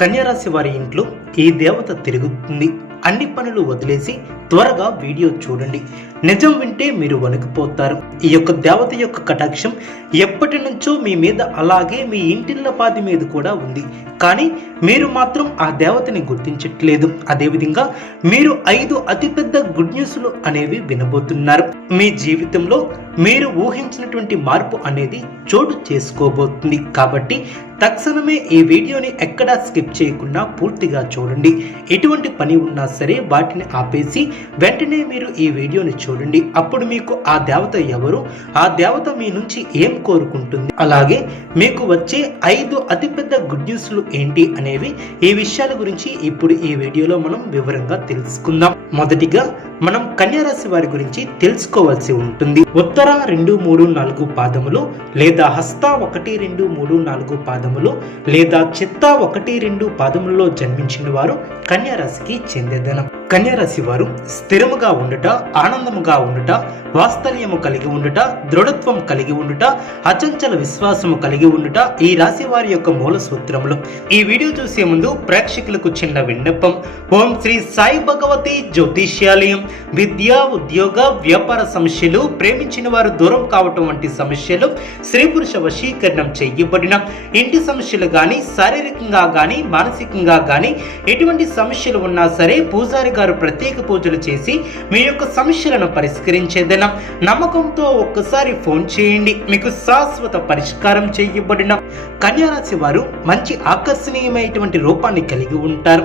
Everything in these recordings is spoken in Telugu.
కన్యారాశి వారి ఇంట్లో ఈ దేవత తిరుగుతుంది. అన్ని పనులు వదిలేసి త్వరగా వీడియో చూడండి. నిజం వింటే మీరు వణికిపోతారు. ఈ యొక్క దేవత యొక్క కటాక్షం ఎప్పటి నుంచో మీ మీద అలాగే మీ ఇంటిల్లపాది మీద కూడా ఉంది. కానీ మీరు మాత్రం ఆ దేవతని గుర్తించట్లేదు. అదేవిధంగా మీరు ఐదు అతిపెద్ద గుడ్ న్యూస్లు అనేవి వినబోతున్నారు. మీ జీవితంలో మీరు ఊహించినటువంటి మార్పు అనేది చోటు చేసుకోబోతుంది. కాబట్టి తక్షణమే ఈ వీడియోని ఎక్కడా స్కిప్ చేయకుండా పూర్తిగా చూడండి. ఎటువంటి పని ఉన్నా సరే వాటిని ఆపేసి వెంటనే మీరు ఈ వీడియోని చూడండి. అప్పుడు మీకు ఆ దేవత ఎవరు? ఆ దేవత మీ నుంచి ఏం కోరుకుంటుంది? అలాగే మీకు వచ్చే ఐదు అతిపెద్ద గుడ్ న్యూస్లు ఏంటి అనేవి ఈ విషయాల గురించి ఇప్పుడు ఈ వీడియోలో మనం వివరంగా తెలుసుకుందాం. మొదటిగా మనం కన్యారాశి వారి గురించి తెలుసుకోవాల్సి ఉంటుంది. ఉత్తర రెండు మూడు నాలుగు పాదములు లేదా హస్త ఒకటి రెండు మూడు నాలుగు పాదములు లేదా చిత్త ఒకటి రెండు పాదములలో జన్మించిన వారు కన్యారాశికి desde la కన్యారాశి వారు స్థిరముగా ఉండుట ఆనందముగా ఉండుట వాత్సల్యము కలిగి ఉండుట దృఢత్వం కలిగి ఉండుట అచంచల విశ్వాసము కలిగి ఉండుట ఈ రాశి వారి యొక్క మూల సూత్రములు. ఈ వీడియో చూసే ముందు ప్రేక్షకులకు చిన్న విన్నపం. ఓం శ్రీ సాయి భగవతి జ్యోతిష్యాలయం. విద్య ఉద్యోగ వ్యాపార సమస్యలు ప్రేమించిన వారు దూరం కావటం వంటి సమస్యలు స్త్రీ పురుష వశీకరణం చేయబడిన ఇంటి సమస్యలు కానీ శారీరకంగా కానీ మానసికంగా కానీ ఎటువంటి సమస్యలు ఉన్నా సరే పూజారి గారు ప్రత్యేక పూజలు చేసి మీ యొక్క సమస్యలను పరిష్కరించేదన నమ్మకంతో ఒక్కసారి ఫోన్ చేయండి. మీకు శాశ్వత పరిష్కారం చేయబడిన కన్యారాశి వారు మంచి ఆకర్షణీయమైనటువంటి రూపాన్ని కలిగి ఉంటారు.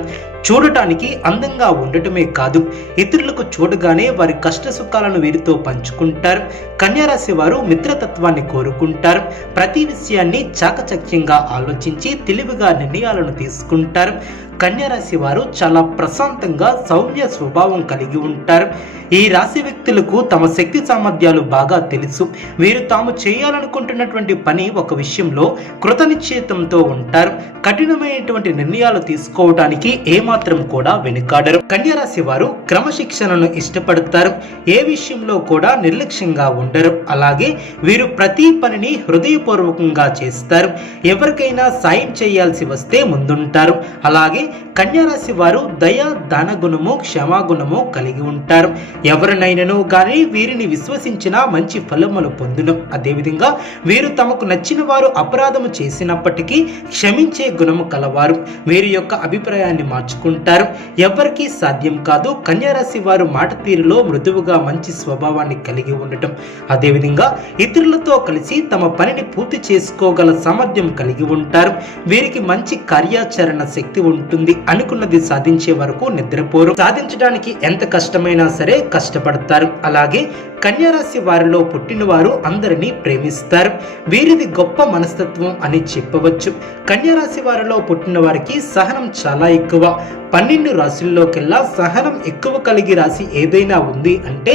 చూడటానికి అందంగా ఉండటమే కాదు. ఇతరులకు చూడగానే వారి కష్ట సుఖాలను వీరితో పంచుకుంటారు. కన్యారాశి వారు మిత్రతత్వాన్ని కోరుకుంటారు. ప్రతి విషయాన్ని చాకచక్యంగా ఆలోచించి తెలివిగా నిర్ణయాలను తీసుకుంటారు. కన్యారాశి వారు చాలా ప్రశాంతంగా సౌమ్య స్వభావం కలిగి ఉంటారు. ఈ రాశి వ్యక్తులకు తమ శక్తి సామర్థ్యాలు బాగా తెలుసు. వీరు తాము చేయాలనుకుంటున్నటువంటి పని ఒక విషయంలో కృతనిశ్చయితంతో ఉంటారు. కఠినమైనటువంటి నిర్ణయాలు తీసుకోవడానికి ఏమాత్రం కూడా వెనుకాడరు. కన్యారాశి వారు క్రమశిక్షణను ఇష్టపడతారు. ఏ విషయంలో కూడా నిర్లక్ష్యంగా ఉండరు. అలాగే వీరు ప్రతి పనిని హృదయపూర్వకంగా చేస్తారు. ఎవరికైనా సాయం చేయాల్సి వస్తే ముందుంటారు. అలాగే కన్యారాశి వారు దయ ధనగుణము గుణము క్షమాగుణము కలిగి ఉంటారు. ఎవరినైనాను కానీ వీరిని విశ్వసించినా మంచి ఫలములు పొందును. అదేవిధంగా వీరు తమకు నచ్చిన వారు అపరాధము చేసినప్పటికీ క్షమించే గుణము కలవారు. వీరి యొక్క అభిప్రాయాన్ని మార్చుకుంటారు ఎవరికీ సాధ్యం కాదు. కన్యారాశి వారు మాట తీరులో మృదువుగా మంచి స్వభావాన్ని కలిగి ఉండటం. అదేవిధంగా ఇతరులతో కలిసి తమ పనిని పూర్తి చేసుకోగల సామర్థ్యం కలిగి ఉంటారు. వీరికి మంచి కార్యాచరణ శక్తి ఉంటుంది. అనుకున్నది సాధించే వరకు నిద్రపోరు. సాధించడానికి ఎంత కష్టమైనా సరే కష్టపడతారు. అలాగే కన్యారాశి వారిలో పుట్టిన వారు అందరినీ ప్రేమిస్తారు. వీరిది గొప్ప మనస్తత్వం అని చెప్పవచ్చు. కన్యారాశి వారిలో పుట్టిన వారికి సహనం చాలా ఎక్కువ. పన్నెండు రాశుల్లోకెల్లా సహనం ఎక్కువ కలిగి రాశి ఏదైనా ఉంది అంటే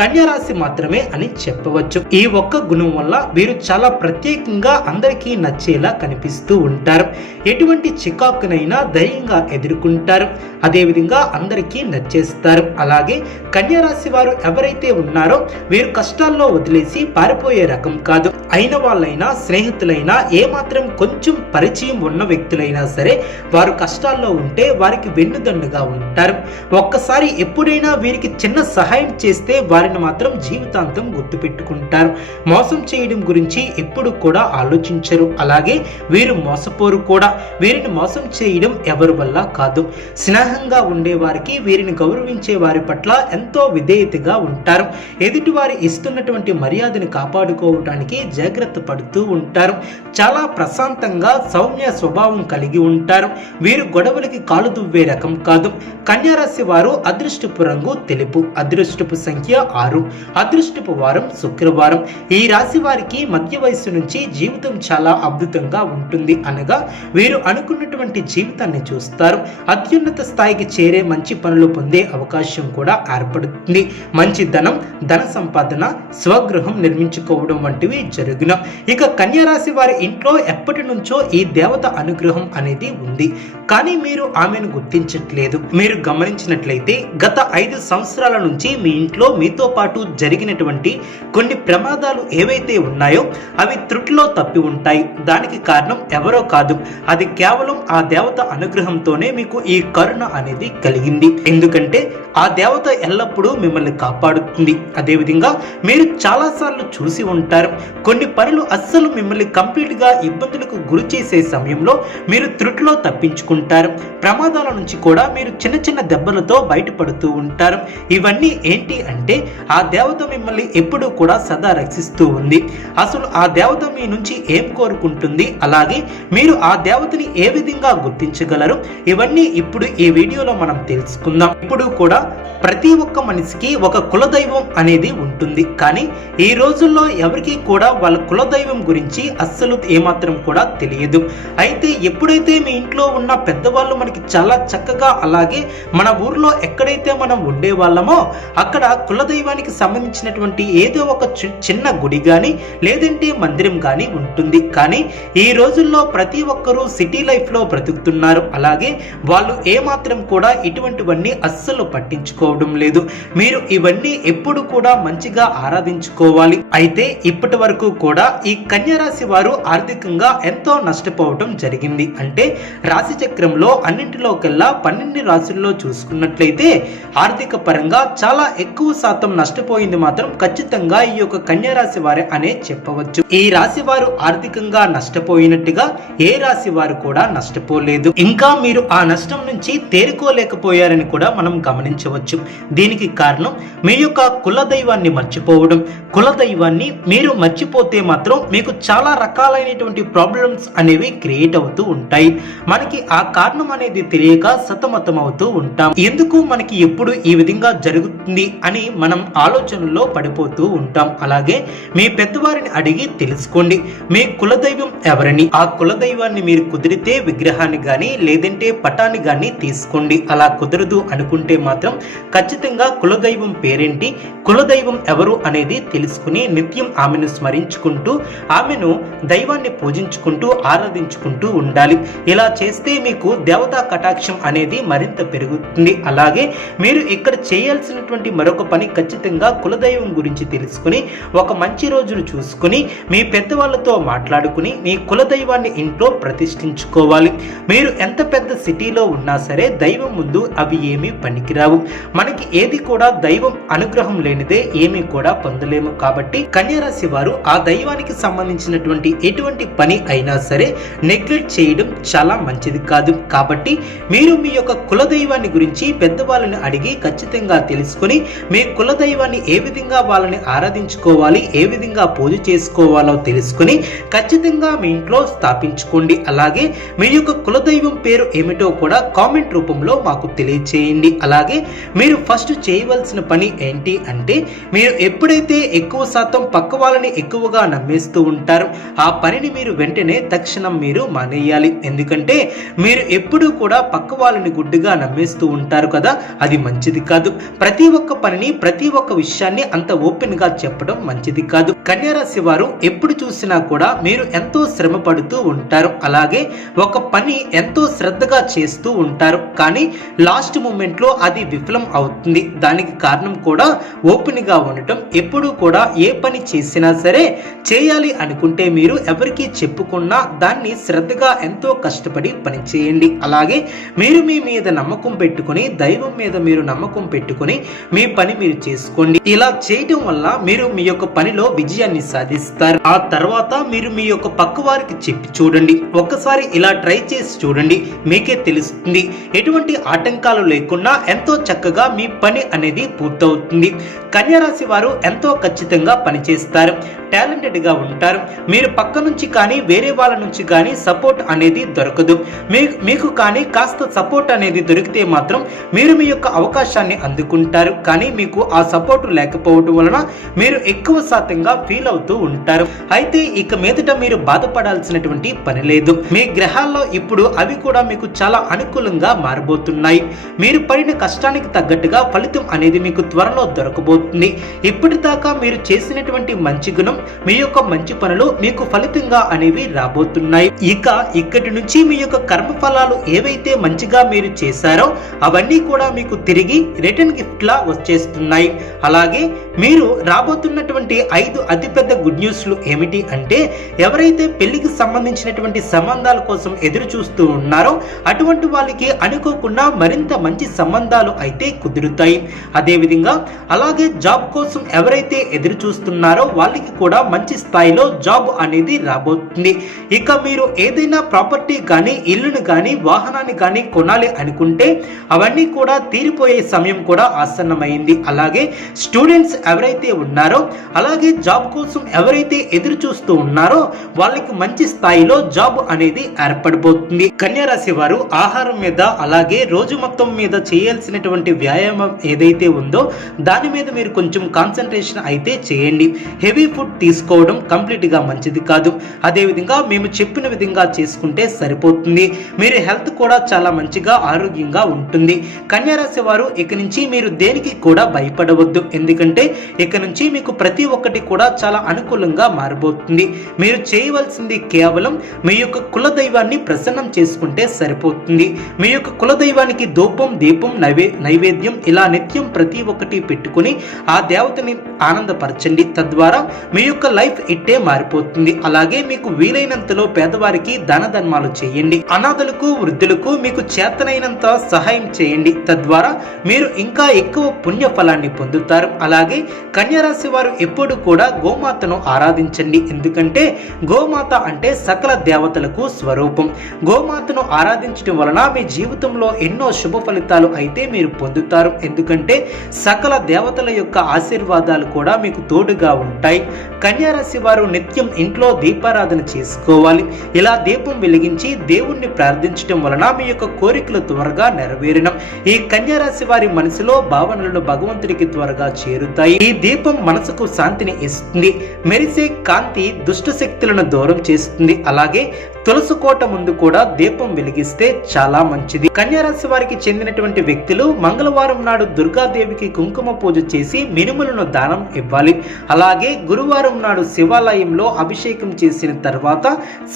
కన్యారాశి మాత్రమే అని చెప్పవచ్చు. ఈ ఒక్క గుణం వల్ల వీరు చాలా ప్రత్యేకంగా అందరికీ నచ్చేలా కనిపిస్తూ ఉంటారు. ఎటువంటి చికాకునైనా ధైర్యంగా ఎదుర్కొంటారు. అదేవిధంగా అందరికీ నచ్చేస్తారు. అలాగే కన్యారాశి వారు ఎవరైతే ఉన్నారో వీరు కష్టాల్లో వదిలేసి పారిపోయే రకం కాదు. అయిన వాళ్ళైనా స్నేహితులైనా ఏమాత్రం కొంచెం పరిచయం ఉన్న వ్యక్తులైనా సరే వారు కష్టాల్లో ఉంటే వారికి వెన్నుదన్నుగా ఉంటారు. ఒక్కసారి ఎప్పుడైనా వీరికి చిన్న సహాయం చేస్తే వారిని మాత్రం జీవితాంతం గుర్తుపెట్టుకుంటారు. మోసం చేయడం గురించి ఎప్పుడు కూడా ఆలోచించరు. అలాగే వీరు మోసపోరు కూడా. వీరిని మోసం చేయడం ఎవరి వల్ల కాదు. స్నేహంగా ఉండే వారికి వీరిని గౌరవించే వారి పట్ల ఎంతో విధేయతగా ఉంటారు. ఎదుటి వారి ఇస్తున్నటువంటి మర్యాదను కాపాడుకోవటానికి జాగ్రత్త పడుతూ ఉంటారు. చాలా ప్రశాంతంగా సౌమ్య స్వభావం కలిగి ఉంటారు. వీరు గొడవలకి కాలు దువ్వే రకం కాదు. కన్యారాశి వారు అదృష్టపు రంగు తెలుపు అదృష్టపు సంఖ్య ఆరు. అదృష్టపు వారం శుక్రవారం. ఈ రాశి వారికి మధ్య వయస్సు నుంచి జీవితం చాలా అద్భుతంగా ఉంటుంది అనగా వీరు అనుకున్నటువంటి జీవితాన్ని చూస్తారు. అత్యున్నత స్థాయికి చేరే మంచి పనులు పొందే అవకాశం కూడా ఏర్పడుతుంది. మంచి ధనం ధన సంపాదన స్వగృహం నిర్మించుకోవడం వంటివి జరుగును. ఇక కన్యారాశి వారి ఇంట్లో ఎప్పటి నుంచో ఈ దేవత అనుగ్రహం అనేది ఉంది. కానీ మీరు ఆమెను గుర్తించట్లేదు మీరు గమనించినట్లయితే గత ఐదు సంవత్సరాల నుంచి మీ ఇంట్లో మీతో పాటు జరిగినటువంటి కొన్ని ప్రమాదాలు ఏవైతే ఉన్నాయో అవి త్రుటిలో తప్పి ఉంటాయి. దానికి కారణం ఎవరో కాదు. అది కేవలం ఆ దేవత అనుగ్రహంతోనే మీకు ఈ కరుణ అనేది కలిగింది. ఎందుకంటే ఆ దేవత ఎల్లప్పుడూ మిమ్మల్ని కాపాడుతుంది. అదేవిధంగా మీరు చాలాసార్లు చూసి ఉంటారు. కొన్ని పనులు అస్సలు మిమ్మల్ని కంప్లీట్గా ఇబ్బందులకు గురి చేసే సమయంలో మీరు త్రుటిలో తప్పించుకుంటారు. ప్రమాదాల నుంచి కూడా మీరు చిన్న చిన్న దెబ్బలతో బయటపడుతూ ఉంటారు. ఇవన్నీ ఏంటి అంటే ఆ దేవత మిమ్మల్ని ఎప్పుడూ కూడా సదా రక్షిస్తూ ఉంది. అసలు ఆ దేవత మీ నుంచి ఏం కోరుకుంటుంది? అలాగే మీరు ఆ దేవతని ఏ విధంగా గుర్తించగలరు? ఇవన్నీ ఇప్పుడు ఈ వీడియోలో మనం తెలుసుకుందాం. ఇప్పుడు కూడా ప్రతి ఒక్క మనిషికి ఒక కులదైవం అనేది ఉంటుంది. కానీ ఈ రోజుల్లో ఎవరికి కూడా వాళ్ళ కులదైవం గురించి అస్సలు ఏమాత్రం కూడా తెలియదు. అయితే ఎప్పుడైతే మీ ఇంట్లో ఉన్న పెద్దవాళ్ళు మనకి చాలా చక్కగా అలాగే మన ఊర్లో ఎక్కడైతే మనం ఉండే వాళ్ళమో అక్కడ కులదైవానికి సంబంధించినటువంటి ఏదో ఒక చి- చిన్న గుడి కానీ లేదంటే మందిరం కానీ ఉంటుంది. కానీ ఈ రోజుల్లో ప్రతి ఒక్కరూ సిటీ లైఫ్లో బ్రతుకుతున్నారు. అలాగే వాళ్ళు ఏమాత్రం కూడా ఇటువంటివన్నీ అస్సలు పట్టించుకోవడం లేదు. మీరు ఇవన్నీ ఎప్పుడు కూడా మంచిగా ఆరాధించుకోవాలి. అయితే ఇప్పటి వరకు కూడా ఈ కన్యరాశి వారు ఆర్థికంగా ఎంతో నష్టపోవడం జరిగింది. అంటే రాశి చక్రంలో అన్నింటిలోకెల్లా పన్నెండు రాశుల్లో చూసుకున్నట్లయితే ఆర్థిక పరంగా చాలా ఎక్కువ శాతం నష్టపోయింది మాత్రం ఖచ్చితంగా ఈ యొక్క కన్యా రాశి వారే అనే చెప్పవచ్చు. ఈ రాశి వారు ఆర్థికంగా నష్టపోయినట్టుగా ఏ రాశి వారు కూడా నష్టపోలేదు. ఇంకా మీరు ఆ నష్టం నుంచి తేరుకోలేకపోయారని కూడా మనం గమనించవచ్చు. దీనికి కారణం మీ యొక్క కుల దైవాన్ని మర్చిపోవడం. కుల దైవాన్ని మీరు మర్చిపోతే మాత్రం మీకు చాలా రకాలైనటువంటి ప్రాబ్లమ్స్ అనేవి క్రియేట్ అవుతూ ఉంటాయి. మనకి ఆ కారణం అనేది తెలియక సతమతం అవుతూ ఉంటాం. ఎందుకు మనకి ఎప్పుడు ఈ విధంగా జరుగుతుంది అని మనం ఆలోచనలో పడిపోతూ ఉంటాం. అలాగే మీ పెద్దవారిని అడిగి తెలుసుకోండి. మీ కులదైవం ఎవరని? ఆ కులదైవాన్ని మీరు కుదిరితే విగ్రహాన్ని గాని లేదంటే పటాన్ని గాని తీసుకోండి. అలా కుదరదు అనుకుంటే మాత్రం ఖచ్చితంగా కులదైవం పేరేంటి? కులదైవం ఎవరు అనేది తెలుసుకుని నిత్యం ఆమెను స్మరించుకుంటూ ఆమెను దైవాన్ని పూజించుకుంటూ ఆరాధించుకుంటూ ఉండాలి. ఇలా చేస్తే మీకు దేవతా కటాక్షం అనేది మరింత పెరుగుతుంది. అలాగే మీరు ఇక్కడ చేయాల్సినటువంటి మరొక పని ఖచ్చితంగా కులదైవం గురించి తెలుసుకుని ఒక మంచి రోజును చూసుకుని మీ పెద్దవాళ్ళతో మాట్లాడుకుని మీ కులదైవాన్ని ఇంట్లో ప్రతిష్ఠించుకోవాలి. మీరు ఎంత పెద్ద సిటీలో ఉన్నా సరే దైవం ముందు అవి ఏమీ పనికిరావు. మనకి ఏది కూడా దైవం అనుగ్రహం లేనిదే ఏమీ కూడా పొందలేము. కాబట్టి కన్యారాశి వారు ఆ దైవానికి సంబంధించినటువంటి ఎటువంటి పని అయినా సరే నెగ్లెక్ట్ చేయడం చాలా మంచిది కాదు. కాబట్టి మీరు మీ యొక్క కులదైవాన్ని గురించి పెద్దవాళ్ళని అడిగి ఖచ్చితంగా తెలుసుకొని మీ కులదైవాన్ని ఏ విధంగా వాళ్ళని ఆరాధించుకోవాలి ఏ విధంగా పూజ చేసుకోవాలో తెలుసుకొని ఖచ్చితంగా మీ ఇంట్లో స్థాపించుకోండి. అలాగే మీ యొక్క కులదైవం పేరు ఏమిటో కూడా కామెంట్ రూపంలో మాకు తెలియచేయండి. అలాగే మీరు ఫస్ట్ చేయవలసిన పని ఏంటి అంటే మీరు ఎప్పుడైతే ఎక్కువ శాతం పక్క వాళ్ళని ఎక్కువగా నమ్మేస్తూ ఉంటారో ఆ పనిని మీరు వెంటనే తక్షణం మీరు మానేయాలి. ఎందుకంటే మీరు ఎప్పుడూ కూడా పక్క వాళ్ళని గుడ్డుగా నమ్మేస్తూ ఉంటారు కదా అది మంచిది కాదు. ప్రతి ఒక్క పనిని ప్రతి ఒక్క విషయాన్ని అంత ఓపెన్గా చెప్పడం మంచిది కాదు. కన్యారాశి వారు ఎప్పుడు చూసినా కూడా మీరు ఎంతో శ్రమ పడుతూ ఉంటారు. అలాగే ఒక పని ఎంతో శ్రద్ధగా చేస్తూ ఉంటారు. కానీ లాస్ట్ మూమెంట్లో అది విఫలం అవుతుంది. దానికి కారణం కూడా ఓపెన్గా ఉండటం. ఎప్పుడూ కూడా ఏ పని చేసినా సరే చేయాలి అనుకుంటే మీరు ఎవరికీ చెప్పుకున్నా దాన్ని శ్రద్ధగా ఎంతో కష్టపడి పని చేయండి. అలాగే మీరు మీ మీద నమ్మకం పెట్టుకొని దైవం మీద మీరు నమ్మకం పెట్టుకొని మీ పని మీరు చేసుకోండి. ఇలా చేయటం వల్ల మీరు మీ యొక్క పనిలో విజయాన్ని సాధిస్తారు. ఆ తర్వాత మీరు మీ యొక్క పక్క వారికి చెప్పి చూడండి. ఒక్కసారి ఇలా ట్రై చేసి చూడండి. మీకే తెలుస్తుంది. ఎటువంటి ఆటంకాలు లేకుండా ఎంతో చక్కగా మీ పని అనేది పూర్తవుతుంది. కన్యారాశి వారు ఎంతో ఖచ్చితంగా పనిచేస్తారు. టాలెంటెడ్గా ఉంటారు. మీరు పక్క నుంచి కానీ వేరే వాళ్ళ నుంచి కానీ సపోర్ట్ అనేది దొరకదు. మీ- మీకు కానీ కాస్త సపోర్ట్ అనేది దొరికితే మాత్రం మీరు మీ యొక్క అవకాశాన్ని అందుకుంటారు. కానీ మీకు ఆ సపోర్ట్ లేకపోవటం వలన మీరు ఎక్కువ శాతంగా ఫీల్ అవుతూ ఉంటారు. అయితే ఇక మీదట మీరు బాధపడాల్సినటువంటి పని లేదు. మీ గ్రహాల్లో ఇప్పుడు అవి కూడా మీకు చాలా అనుకూలంగా మారబోతున్నాయి. మీరు పడిన కష్టానికి తగ్గట్టుగా ఫలితం అనేది మీకు త్వరలో దొరకబోతుంది. ఇప్పటిదాకా మీరు చేసినటువంటి మంచి గుణం మీ యొక్క మంచి పనులు మీకు ఫలితంగా అనేవి రాబోతున్నాయి. ఇక ఇక్కడి నుంచి మీ యొక్క కర్మ ఫలాలు ఏవైతే మంచిగా మీరు చేశారో అవన్నీ కూడా మీకు తిరిగి రిటర్న్ గిఫ్ట్లా వచ్చేస్తున్నాయి. అలాగే మీరు రాబోతున్నటువంటి ఐదు అతిపెద్ద గుడ్ న్యూస్లు ఏమిటి అంటే ఎవరైతే పెళ్ళికి సంబంధించినటువంటి సంబంధాల కోసం ఎదురు చూస్తూ ఉన్నారో అటువంటి వాళ్ళకి అనుకోకుండా మరింత మంచి సంబంధాలు అయితే కుదురుతాయి. అదేవిధంగా అలాగే జాబ్ కోసం ఎవరైతే ఎదురు చూస్తున్నారో వాళ్ళకి కూడా మంచి స్థాయిలో జాబ్ అనేది రాబోతుంది. ఇక మీరు ఏదైనా ప్రాపర్టీ కానీ ఇల్లును కానీ వాహనాన్ని కానీ కొనాలి అనుకుంటే అవన్నీ కూడా తీరిపోయే సమయం కూడా ఆసన్నమైంది. అలాగే స్టూడెంట్స్ ఎవరైతే ఉన్నారో అలాగే జాబ్ కోసం ఎవరైతే ఎదురు చూస్తూ ఉన్నారో వాళ్ళకి మంచి స్థాయిలో జాబ్ అనేది ఏర్పడబోతుంది కన్యారాశి వారు ఆహారం మీద అలాగే రోజు మొత్తం మీద చేయాల్సినటువంటి వ్యాయామం ఏదైతే ఉందో దాని మీద మీరు కొంచెం కాన్సన్ట్రేషన్ అయితే చేయండి. హెవీ ఫుడ్ తీసుకోవడం కంప్లీట్గా మంచిది కాదు. అదేవిధంగా మేము చెప్పిన విధంగా చేసుకుంటే సరిపోతుంది. మీరు హెల్త్ కూడా చాలా మంచిగా ఆరోగ్యంగా ఉంటుంది. కన్యా రాశి వారు ఇక నుంచి మీరు దేనికి కూడా భయపడవద్దు. ఎందుకంటే ఇక నుంచి మీకు ప్రతి ఒక్కటి కూడా చాలా అనుకూలంగా మారబోతుంది. మీరు చేయవలసింది కేవలం మీ యొక్క కులదైవాన్ని ప్రసన్నం చేసుకుంటే సరిపోతుంది. మీ యొక్క కులదైవానికి ధూపం దీపం నైవే నైవేద్యం ఇలా నిత్యం ప్రతి ఒక్కటి పెట్టుకుని ఆ దేవతని ఆనందపరచండి. తద్వారా మీ యొక్క లైఫ్ ఇట్టే మారిపోతుంది. అలాగే మీకు వీలైనంతలో పేదవారికి దాన ధర్మాలు చేయండి. అనాథులకు వృద్ధులకు మీకు చేతనైనంత సహాయం చేయండి. తద్వారా మీరు ఇంకా ఎక్కువ పుణ్య ఫలాన్ని పొందుతారు. అలాగే కన్యరాశి వారు ఎప్పుడు కూడా గోమాతను ఆరాధించండి. ఎందుకంటే గోమాత అంటే సకల దేవతలకు స్వరూపం. గోమాతను ఆరాధించడం వలన మీ జీవితంలో ఎన్నో శుభ ఫలితాలు అయితే మీరు పొందుతారు. ఎందుకంటే సకల దేవతల యొక్క ఆశీర్వాదాలు కూడా మీకు తోడుగా ఉంటాయి. కన్యారాశి వారు నిత్యం ఇంట్లో దీపారాధన చేసుకోవాలి. ఇలా దీపం వెలిగించి దేవుణ్ణి ప్రార్థించడం వలన మీ యొక్క కోరికలు త్వరగా నెరవేరిన. ఈ కన్యారాశి వారి మనసులో భావనలను భగవంతుడికి త్వరగా చేరుతాయి. ఈ దీపం మనసుకు శాంతిని ఇస్తుంది. మెరిసే కాంతి దుష్ట శక్తులను దూరం చేస్తుంది. అలాగే తులసి కోట ముందు కూడా దీపం వెలిగిస్తే చాలా మంచిది. కన్యారాశి వారికి చెందినటువంటి వ్యక్తులు మంగళవారం నాడు దుర్గాదేవికి కుంకుమ పూజ చేసి మినుములను దానం ఇవ్వాలి. అలాగే గురువారం నాడు శివాలయంలో అభిషేకం చేసిన తర్వాత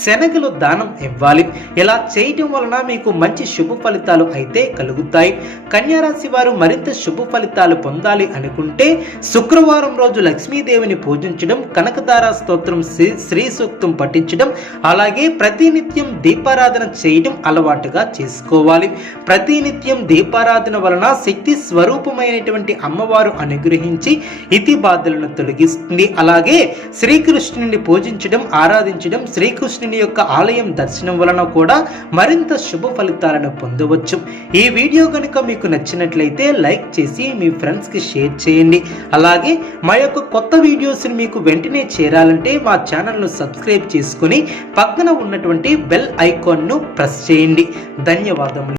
శనగలు దానం ఇవ్వాలి. ఇలా చేయటం వలన మీకు మంచి శుభ ఫలితాలు అయితే కలుగుతాయి. కన్యారాశి వారు మరింత శుభ ఫలితాలు పొందాలి అనుకుంటే శుక్రవారం రోజు లక్ష్మీదేవిని పూజించడం కనకదార స్తోత్రం శ్రీ శ్రీ సూక్తం పఠించడం అలాగే ప్రతినిత్యం దీపారాధన చేయడం అలవాటుగా చేసుకోవాలి. ప్రతినిత్యం దీపారాధన వలన శక్తి స్వరూపమైనటువంటి అమ్మవారు అనుగ్రహించి ఇతి బాధలను తొలగిస్తుంది. అలాగే శ్రీకృష్ణుని పూజించడం ఆరాధించడం శ్రీకృష్ణుని యొక్క ఆలయం దర్శనం వలన కూడా మరింత శుభ ఫలితాలను పొందవచ్చు. ఈ వీడియో కనుక మీకు నచ్చినట్లయితే లైక్ చేసి మీ ఫ్రెండ్స్కి షేర్ చేయండి. అలాగే మా యొక్క కొత్త వీడియోస్ని మీకు వెంటనే చేరాలంటే మా ఛానల్ను సబ్స్క్రైబ్ చేసుకుని పక్కన ఉన్నటువంటి బెల్ ఐకాన్ను ప్రెస్ చేయండి. ధన్యవాదములు.